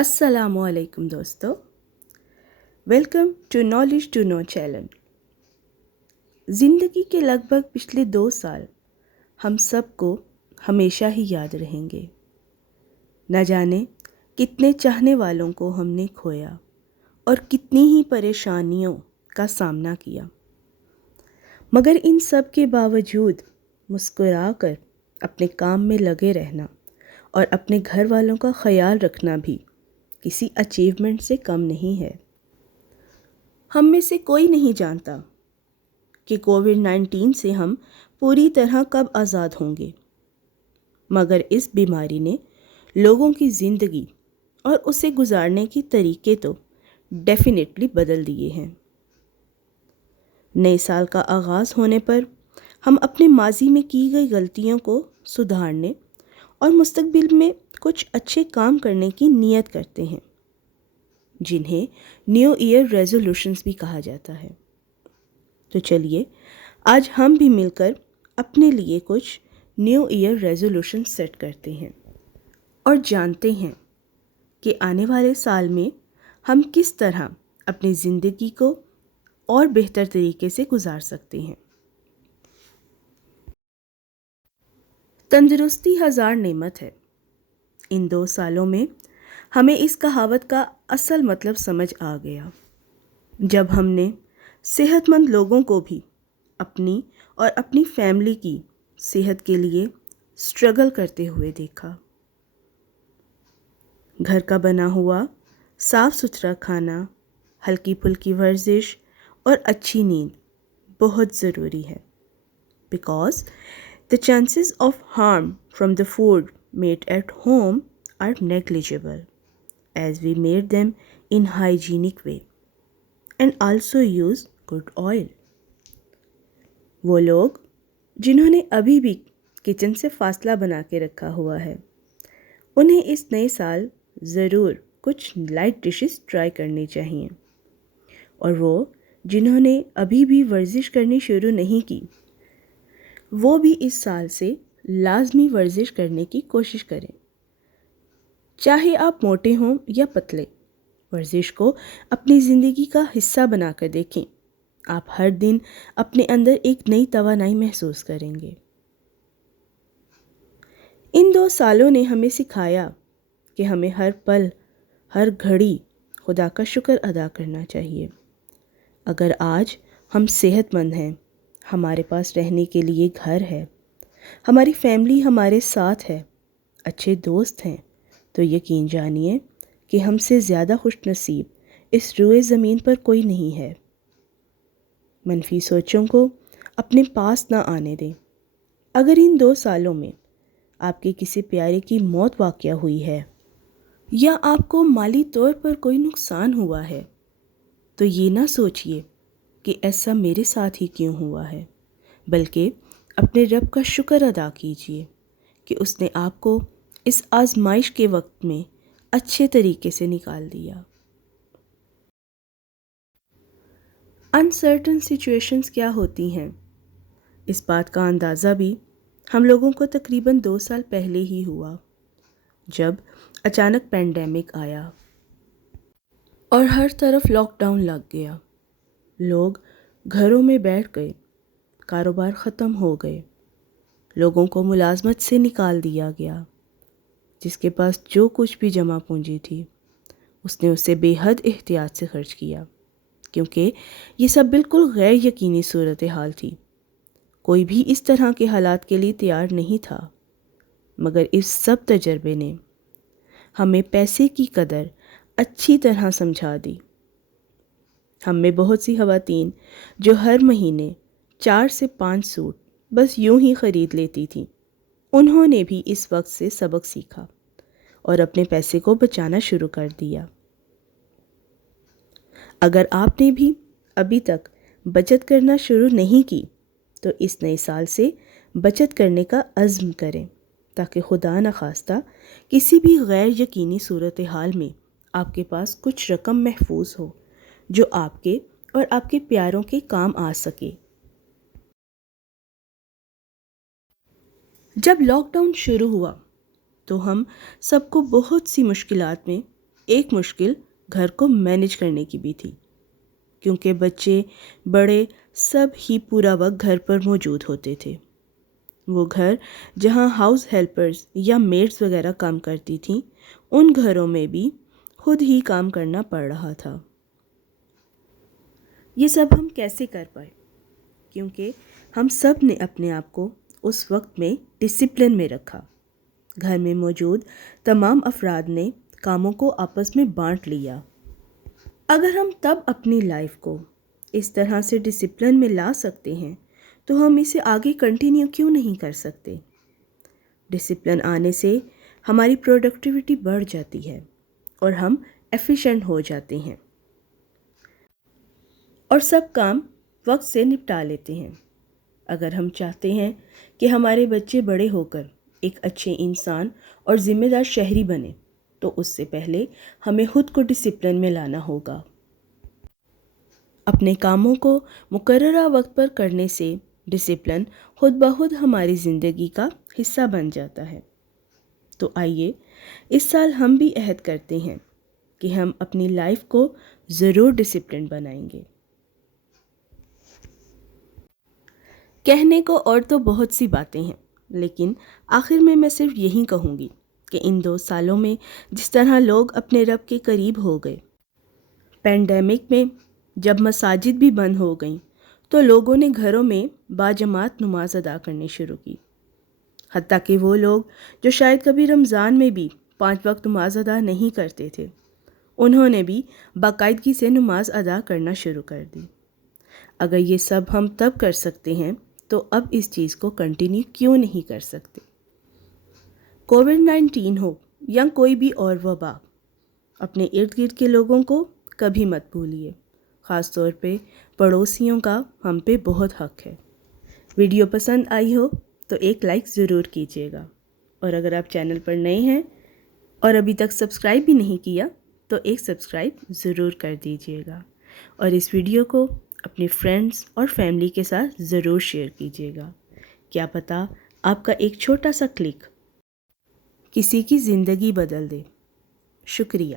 السلام علیکم دوستو، welcome to knowledge to know channel. زندگی کے لگ بھگ پچھلے 2 سال ہم سب کو ہمیشہ ہی یاد رہیں گے۔ نہ جانے کتنے چاہنے والوں کو ہم نے کھویا اور کتنی ہی پریشانیوں کا سامنا کیا، مگر ان سب کے باوجود مسکرا کر اپنے کام میں لگے رہنا اور اپنے گھر والوں کا خیال رکھنا بھی کسی اچیومنٹ سے کم نہیں ہے۔ ہم میں سے کوئی نہیں جانتا کہ کووڈ-19 سے ہم پوری طرح کب آزاد ہوں گے، مگر اس بیماری نے لوگوں کی زندگی اور اسے گزارنے کے طریقے تو ڈیفینیٹلی بدل دیے ہیں۔ نئے سال کا آغاز ہونے پر ہم اپنے ماضی میں کی گئی غلطیوں کو سدھارنے اور مستقبل میں کچھ اچھے کام کرنے کی نیت کرتے ہیں، جنہیں نیو ایئر ریزولوشنز بھی کہا جاتا ہے۔ تو چلیے آج ہم بھی مل کر اپنے لیے کچھ نیو ایئر ریزولوشن سیٹ کرتے ہیں اور جانتے ہیں کہ آنے والے سال میں ہم کس طرح اپنی زندگی کو اور بہتر طریقے سے گزار سکتے ہیں۔ تندرستی ہزار نعمت ہے۔ ان 2 سالوں میں ہمیں اس کہاوت کا اصل مطلب سمجھ آ گیا، جب ہم نے صحت مند لوگوں کو بھی اپنی اور اپنی فیملی کی صحت کے لیے اسٹرگل کرتے ہوئے دیکھا۔ گھر کا بنا ہوا صاف ستھرا کھانا، ہلکی پھلکی ورزش اور اچھی نیند بہت ضروری ہے، because the chances of harm from the food made at home are negligible, as we made them in hygienic way and also use good oil۔ وہ لوگ جنہوں نے ابھی بھی کچن سے فاصلہ بنا کے رکھا ہوا ہے، انہیں اس نئے سال ضرور کچھ لائٹ ڈشز ٹرائی کرنی چاہیے، اور وہ جنہوں نے ابھی بھی ورزش کرنی شروع نہیں کی، وہ بھی اس سال سے لازمی ورزش کرنے کی کوشش کریں۔ چاہے آپ موٹے ہوں یا پتلے، ورزش کو اپنی زندگی کا حصہ بنا کر دیکھیں، آپ ہر دن اپنے اندر ایک نئی توانائی محسوس کریں گے۔ ان 2 سالوں نے ہمیں سکھایا کہ ہمیں ہر پل، ہر گھڑی خدا کا شکر ادا کرنا چاہیے۔ اگر آج ہم صحت مند ہیں، ہمارے پاس رہنے کے لیے گھر ہے، ہماری فیملی ہمارے ساتھ ہے، اچھے دوست ہیں، تو یقین جانیے کہ ہم سے زیادہ خوش نصیب اس روئے زمین پر کوئی نہیں ہے۔ منفی سوچوں کو اپنے پاس نہ آنے دیں۔ اگر ان 2 سالوں میں آپ کے کسی پیارے کی موت واقع ہوئی ہے یا آپ کو مالی طور پر کوئی نقصان ہوا ہے، تو یہ نہ سوچئے کہ ایسا میرے ساتھ ہی کیوں ہوا ہے، بلکہ اپنے رب کا شکر ادا کیجیے کہ اس نے آپ کو اس آزمائش کے وقت میں اچھے طریقے سے نکال دیا۔ انسرٹن سچویشنز کیا ہوتی ہیں، اس بات کا اندازہ بھی ہم لوگوں کو تقریباً 2 سال پہلے ہی ہوا، جب اچانک پینڈیمک آیا اور ہر طرف لاک ڈاؤن لگ گیا۔ لوگ گھروں میں بیٹھ گئے، کاروبار ختم ہو گئے، لوگوں کو ملازمت سے نکال دیا گیا۔ جس کے پاس جو کچھ بھی جمع پونجی تھی، اس نے اسے بے حد احتیاط سے خرچ کیا، کیونکہ یہ سب بالکل غیر یقینی صورتحال تھی۔ کوئی بھی اس طرح کے حالات کے لیے تیار نہیں تھا، مگر اس سب تجربے نے ہمیں پیسے کی قدر اچھی طرح سمجھا دی۔ ہم میں بہت سی خواتین جو ہر مہینے 4 سے 5 سوٹ بس یوں ہی خرید لیتی تھیں، انہوں نے بھی اس وقت سے سبق سیکھا اور اپنے پیسے کو بچانا شروع کر دیا۔ اگر آپ نے بھی ابھی تک بچت کرنا شروع نہیں کی، تو اس نئے سال سے بچت کرنے کا عزم کریں، تاکہ خدا نخواستہ کسی بھی غیر یقینی صورتحال میں آپ کے پاس کچھ رقم محفوظ ہو جو آپ کے اور آپ کے پیاروں کے کام آ سکے۔ جب لاک ڈاؤن شروع ہوا تو ہم سب کو بہت سی مشکلات میں ایک مشکل گھر کو مینج کرنے کی بھی تھی، کیونکہ بچے بڑے سب ہی پورا وقت گھر پر موجود ہوتے تھے۔ وہ گھر جہاں ہاؤس ہیلپرز یا میڈس وغیرہ کام کرتی تھیں، ان گھروں میں بھی خود ہی کام کرنا پڑ رہا تھا۔ یہ سب ہم کیسے کر پائے؟ کیونکہ ہم سب نے اپنے آپ کو اس وقت میں ڈسپلن میں رکھا۔ گھر میں موجود تمام افراد نے کاموں کو آپس میں بانٹ لیا۔ اگر ہم تب اپنی لائف کو اس طرح سے ڈسپلن میں لا سکتے ہیں تو ہم اسے آگے کنٹینیو کیوں نہیں کر سکتے؟ ڈسپلن آنے سے ہماری پروڈکٹیوٹی بڑھ جاتی ہے اور ہم ایفیشینٹ ہو جاتے ہیں اور سب کام وقت سے نپٹا لیتے ہیں۔ اگر ہم چاہتے ہیں کہ ہمارے بچے بڑے ہو کر ایک اچھے انسان اور ذمہ دار شہری بنے تو اس سے پہلے ہمیں خود کو ڈسپلن میں لانا ہوگا۔ اپنے کاموں کو مقررہ وقت پر کرنے سے ڈسپلن خود بخود ہماری زندگی کا حصہ بن جاتا ہے۔ تو آئیے اس سال ہم بھی عہد کرتے ہیں کہ ہم اپنی لائف کو ضرور ڈسپلن بنائیں گے۔ کہنے کو اور تو بہت سی باتیں ہیں، لیکن آخر میں صرف یہی کہوں گی کہ ان 2 سالوں میں جس طرح لوگ اپنے رب کے قریب ہو گئے، پینڈیمک میں جب مساجد بھی بند ہو گئیں تو لوگوں نے گھروں میں باجماعت نماز ادا کرنی شروع کی۔ حتیٰ کہ وہ لوگ جو شاید کبھی رمضان میں بھی 5 وقت نماز ادا نہیں کرتے تھے، انہوں نے بھی باقاعدگی سے نماز ادا کرنا شروع کر دی۔ اگر یہ سب ہم تب کر سکتے ہیں تو اب اس چیز کو کنٹینیو کیوں نہیں کر سکتے؟ کووڈ-19 ہو یا کوئی بھی اور وبا، اپنے ارد گرد کے لوگوں کو کبھی مت بھولیے، خاص طور پہ پڑوسیوں کا ہم پہ بہت حق ہے۔ ویڈیو پسند آئی ہو تو ایک لائک ضرور کیجیے گا، اور اگر آپ چینل پر نئے ہیں اور ابھی تک سبسکرائب بھی نہیں کیا تو ایک سبسکرائب ضرور کر دیجیے گا، اور اس ویڈیو کو اپنے فرینڈز اور فیملی کے ساتھ ضرور شیئر کیجیے گا۔ کیا پتہ آپ کا ایک چھوٹا سا کلک کسی کی زندگی بدل دے۔ شکریہ۔